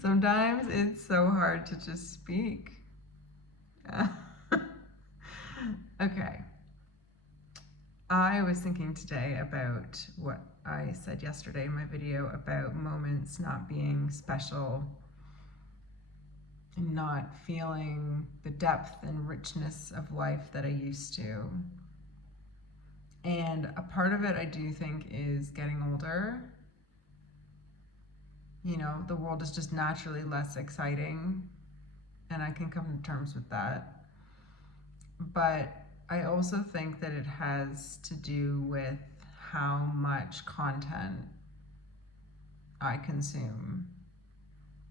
Sometimes it's so hard to just speak. Okay. I was thinking today about what I said yesterday in my video about moments not being special and not feeling the depth and richness of life that I used to. And a part of it I do think is getting older. You know, the world is just naturally less exciting, and I can come to terms with that. But I also think that it has to do with how much content I consume.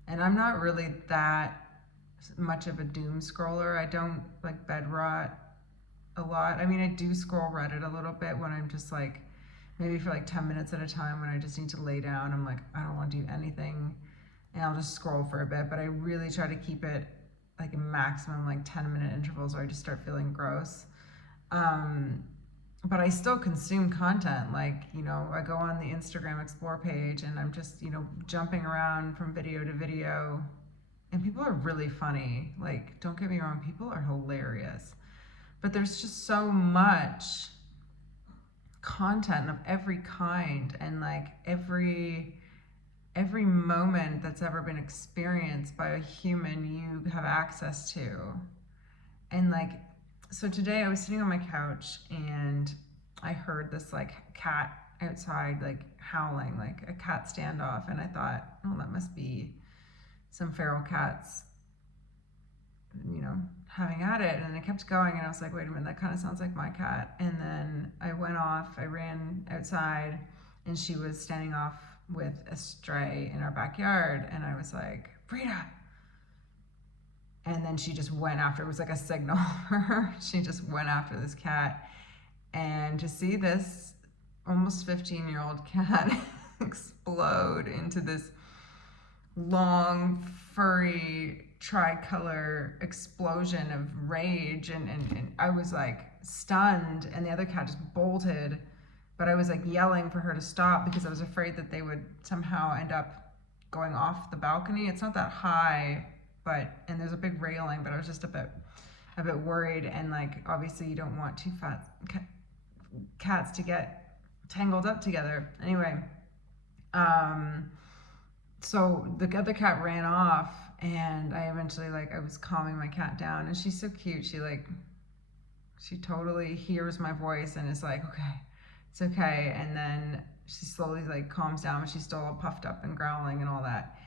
And I'm not really that much of a doom scroller. I don't like bed rot a lot. I mean, I do scroll Reddit a little bit when I'm just like, maybe for like 10 minutes at a time when I just need to lay down. I'm like, I don't want to do anything. And I'll just scroll for a bit. But I really try to keep it like a maximum like 10-minute intervals or I just start feeling gross. But I still consume content. Like, you know, I go on the Instagram Explore page and I'm just, you know, jumping around from video to video. And people are really funny. Like, don't get me wrong, people are hilarious. But there's just so much content of every kind and like every moment that's ever been experienced by a human you have access to. And like, so today I was sitting on my couch and I heard this like cat outside like howling, like a cat standoff, and I thought, oh, that must be some feral cats, you know, having at it. And I kept going and I was like, wait a minute, that kind of sounds like my cat. And then I went off, I ran outside and she was standing off with a stray in our backyard, and I was like, Brita. And then she just went after, it was like a signal for her. She just went after this cat. And to see this almost 15-year-old cat explode into this long, furry, tricolor explosion of rage, and I was like stunned, and the other cat just bolted. But I was like yelling for her to stop because I was afraid that they would somehow end up going off the balcony. It's not that high, and there's a big railing, but I was just a bit worried. And like, obviously you don't want two fat cats to get tangled up together. Anyway, so the other cat ran off, and I eventually, like, I was calming my cat down, and she's so cute. She totally hears my voice and is like, okay, it's okay. And then she slowly like calms down, but she's still all puffed up and growling and all that.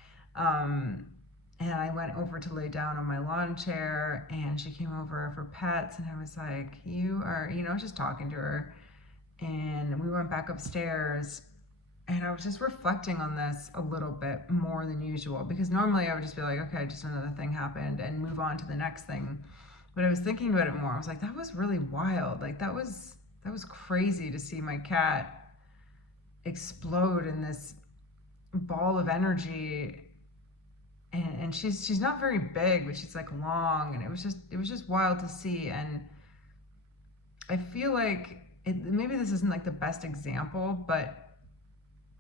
And I went over to lay down on my lawn chair, and she came over for pets, and I was like, you are, you know, just talking to her. And we went back upstairs, and I was just reflecting on this a little bit more than usual, because normally I would just be like, okay, just another thing happened and move on to the next thing. But I was thinking about it more. I was like, that was really wild. Like, that was crazy to see my cat explode in this ball of energy. And she's not very big, but she's like long, and it was just wild to see. And I feel like maybe this isn't like the best example, but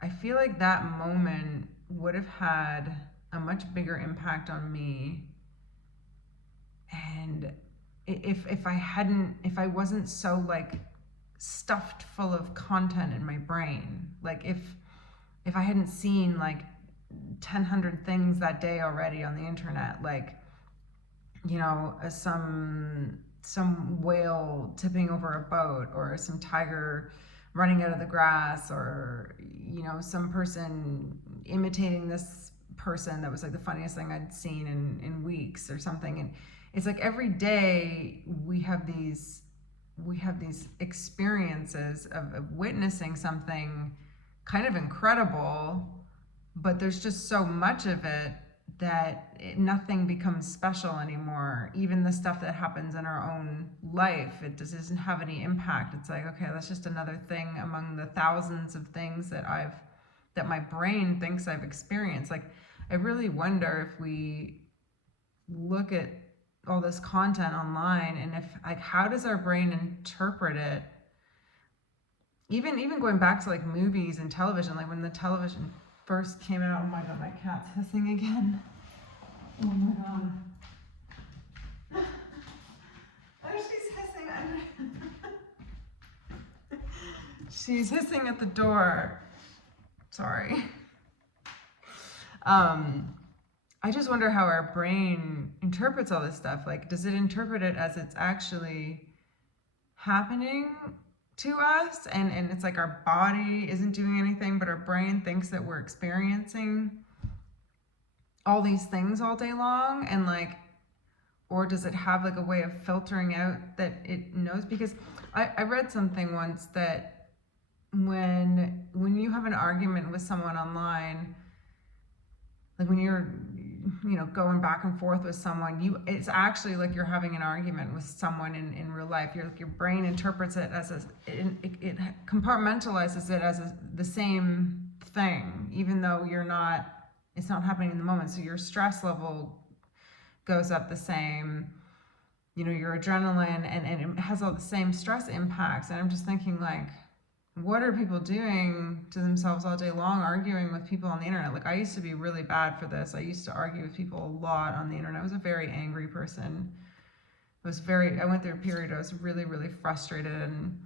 I feel like that moment would have had a much bigger impact on me. And if I wasn't so like stuffed full of content in my brain, like if I hadn't seen like 1,000 things that day already on the internet, like, you know, some whale tipping over a boat, or some tiger running out of the grass, or, you know, some person imitating this person that was like the funniest thing I'd seen in weeks or something. And it's like every day we have these experiences of witnessing something kind of incredible, but there's just so much of it that nothing becomes special anymore. Even the stuff that happens in our own life, it just doesn't have any impact. It's like, okay, that's just another thing among the thousands of things that my brain thinks I've experienced. Like, I really wonder if we look at all this content online, and if, like, how does our brain interpret it? Even going back to like movies and television, like when the television first came out. Oh my god, my cat's hissing again. Oh my god. Oh, she's hissing under. She's hissing at the door. Sorry. I just wonder how our brain interprets all this stuff. Like, does it interpret it as it's actually happening to us? And it's like our body isn't doing anything, but our brain thinks that we're experiencing all these things all day long, and like, or does it have like a way of filtering out that it knows? Because I read something once that when you have an argument with someone online, like when you're going back and forth with someone, it's actually like you're having an argument with someone in real life. Your brain interprets it as it compartmentalizes it as the same thing, even though it's not happening in the moment. So your stress level goes up the same, your adrenaline, and it has all the same stress impacts. And I'm just thinking, like, what are people doing to themselves all day long, arguing with people on the internet? Like, I used to be really bad for this. I used to argue with people a lot on the internet. I was a very angry person. I went through a period I was really, really frustrated, and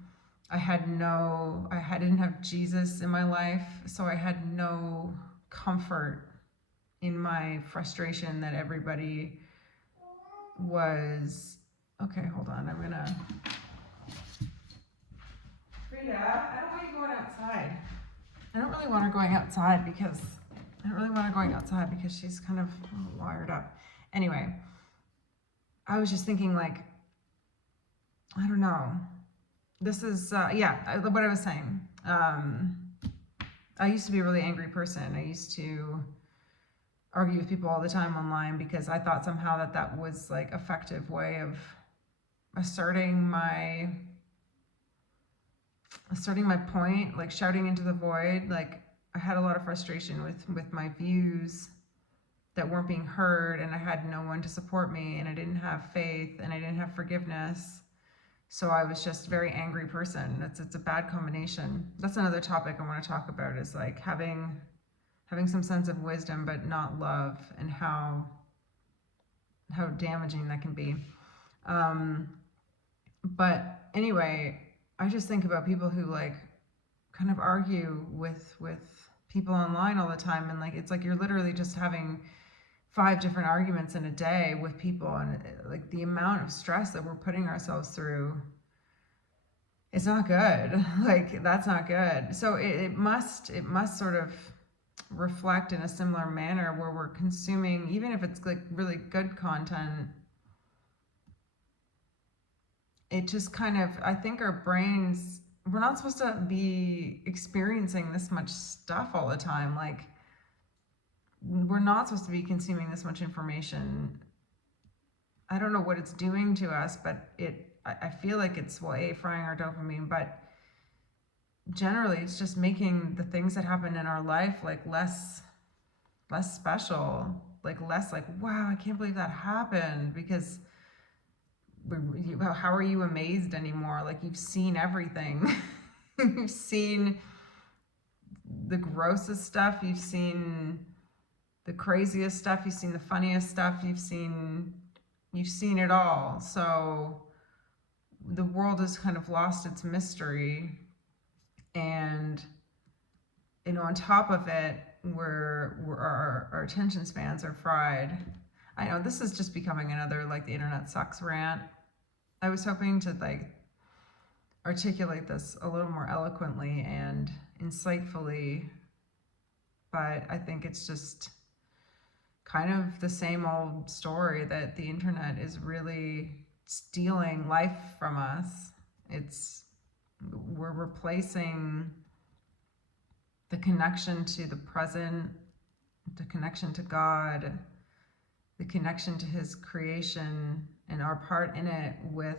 I didn't have Jesus in my life, so I had no comfort in my frustration that everybody was. Okay, hold on, I'm gonna. Frida, I don't want you going outside. I don't really want her going outside because she's kind of wired up. Anyway, I was just thinking, like, I don't know. This is, what I was saying. I used to be a really angry person. I used to argue with people all the time online because I thought somehow that was like effective way of asserting my point, like shouting into the void. Like, I had a lot of frustration with my views that weren't being heard, and I had no one to support me, and I didn't have faith, and I didn't have forgiveness. So I was just a very angry person. It's a bad combination. That's another topic I want to talk about, is like having some sense of wisdom but not love, and how damaging that can be. But anyway, I just think about people who like kind of argue with people online all the time, and like it's like you're literally just having 5 different arguments in a day with people, and like the amount of stress that we're putting ourselves through, it's not good. Like, that's not good. So it must sort of reflect in a similar manner, where we're consuming, even if it's like really good content, it just kind of, I think our brains, we're not supposed to be experiencing this much stuff all the time. Like, we're not supposed to be consuming this much information. I don't know what it's doing to us, but I feel like it's, frying our dopamine, but generally it's just making the things that happen in our life like less special, like less like, wow, I can't believe that happened, because how are you amazed anymore? Like, you've seen everything. You've seen the grossest stuff, you've seen the craziest stuff, you've seen the funniest stuff, you've seen it all. So the world has kind of lost its mystery, and on top of it, our attention spans are fried. I know this is just becoming another like the internet sucks rant. I was hoping to like articulate this a little more eloquently and insightfully, but I think it's just kind of the same old story, that the internet is really stealing life from us. We're replacing the connection to the present, the connection to God, the connection to His creation and our part in it, with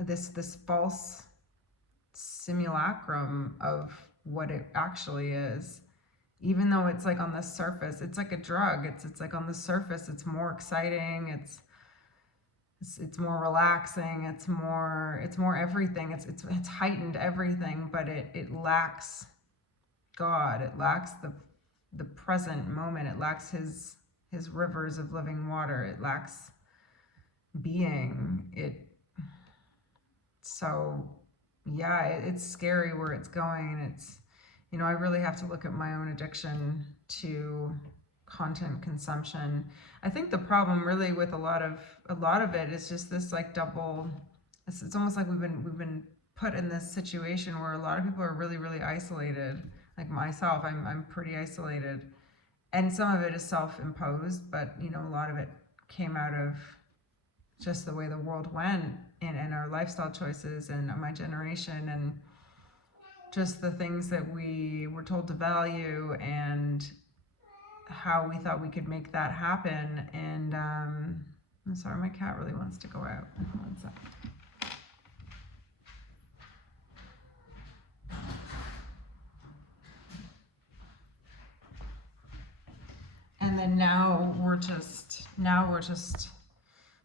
this false simulacrum of what it actually is. Even though it's like on the surface, it's like a drug. It's like on the surface, it's more exciting. It's more relaxing. It's more everything. It's heightened everything, but it lacks God. It lacks the present moment. It lacks his rivers of living water. It lacks being. So yeah, it's scary where it's going. It's, you know, I really have to look at my own addiction to content consumption. I think the problem really with a lot of it is just this like double. It's almost like we've been put in this situation where a lot of people are really really isolated. Like myself, I'm pretty isolated, and some of it is self-imposed, but you know, a lot of it came out of just the way the world went, and our lifestyle choices and my generation, and just the things that we were told to value and how we thought we could make that happen. And I'm sorry, my cat really wants to go out. One sec. And then now we're just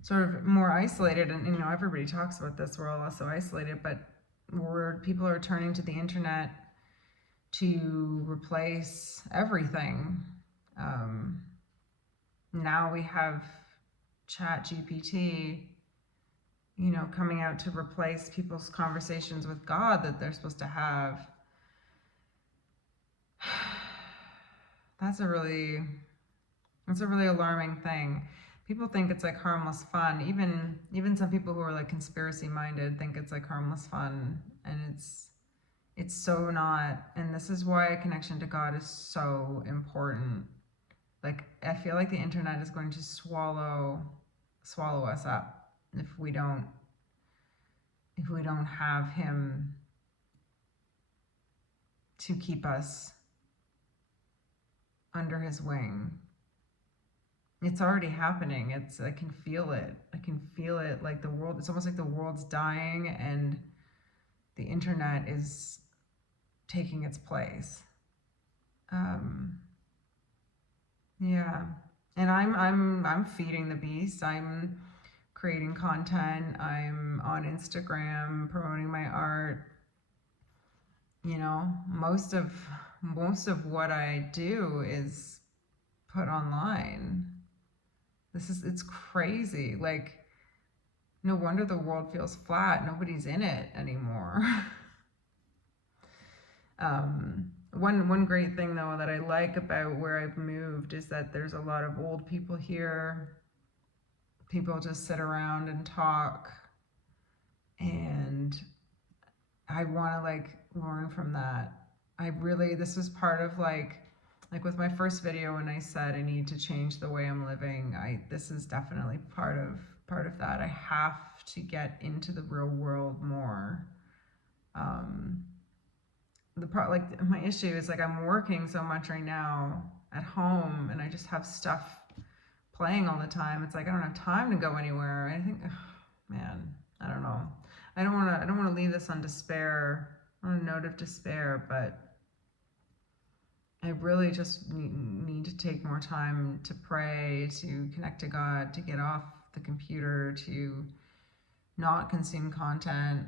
sort of more isolated, and you know, everybody talks about this, we're all so isolated, but people are turning to the internet to replace everything. Now we have Chat GPT, you know, coming out to replace people's conversations with God that they're supposed to have. That's a really alarming thing. People think it's like harmless fun. Even some people who are like conspiracy minded think it's like harmless fun, and it's so not. And this is why a connection to God is so important. Like, I feel like the internet is going to swallow us up if we don't have him to keep us under his wing. It's already happening. I can feel it. I can feel it. Like the world, it's almost like the world's dying and the internet is taking its place. Yeah. And I'm feeding the beast. I'm creating content. I'm on Instagram promoting my art. You know, most of what I do is put online. It's crazy. Like, no wonder the world feels flat. Nobody's in it anymore. One great thing though that I like about where I've moved is that there's a lot of old people here. People just sit around and talk, and I want to like learn from that. This was part of like with my first video when I said I need to change the way I'm living. This is definitely part of that. I have to get into the real world more. Like my issue is like I'm working so much right now at home, and I just have stuff playing all the time. It's like I don't have time to go anywhere. I think, man, I don't know. I don't want to leave this on a note of despair, but I really just need to take more time to pray, to connect to God, to get off the computer, to not consume content,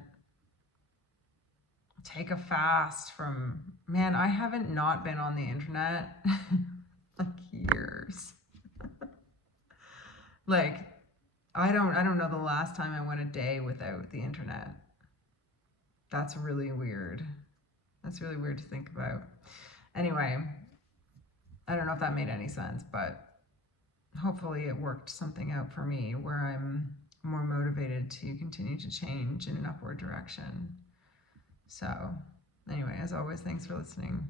take a fast from, man, I haven't not been on the internet like years. Like, I don't know the last time I went a day without the internet. That's really weird. That's really weird to think about. Anyway, I don't know if that made any sense, but hopefully it worked something out for me where I'm more motivated to continue to change in an upward direction. So anyway, as always, thanks for listening.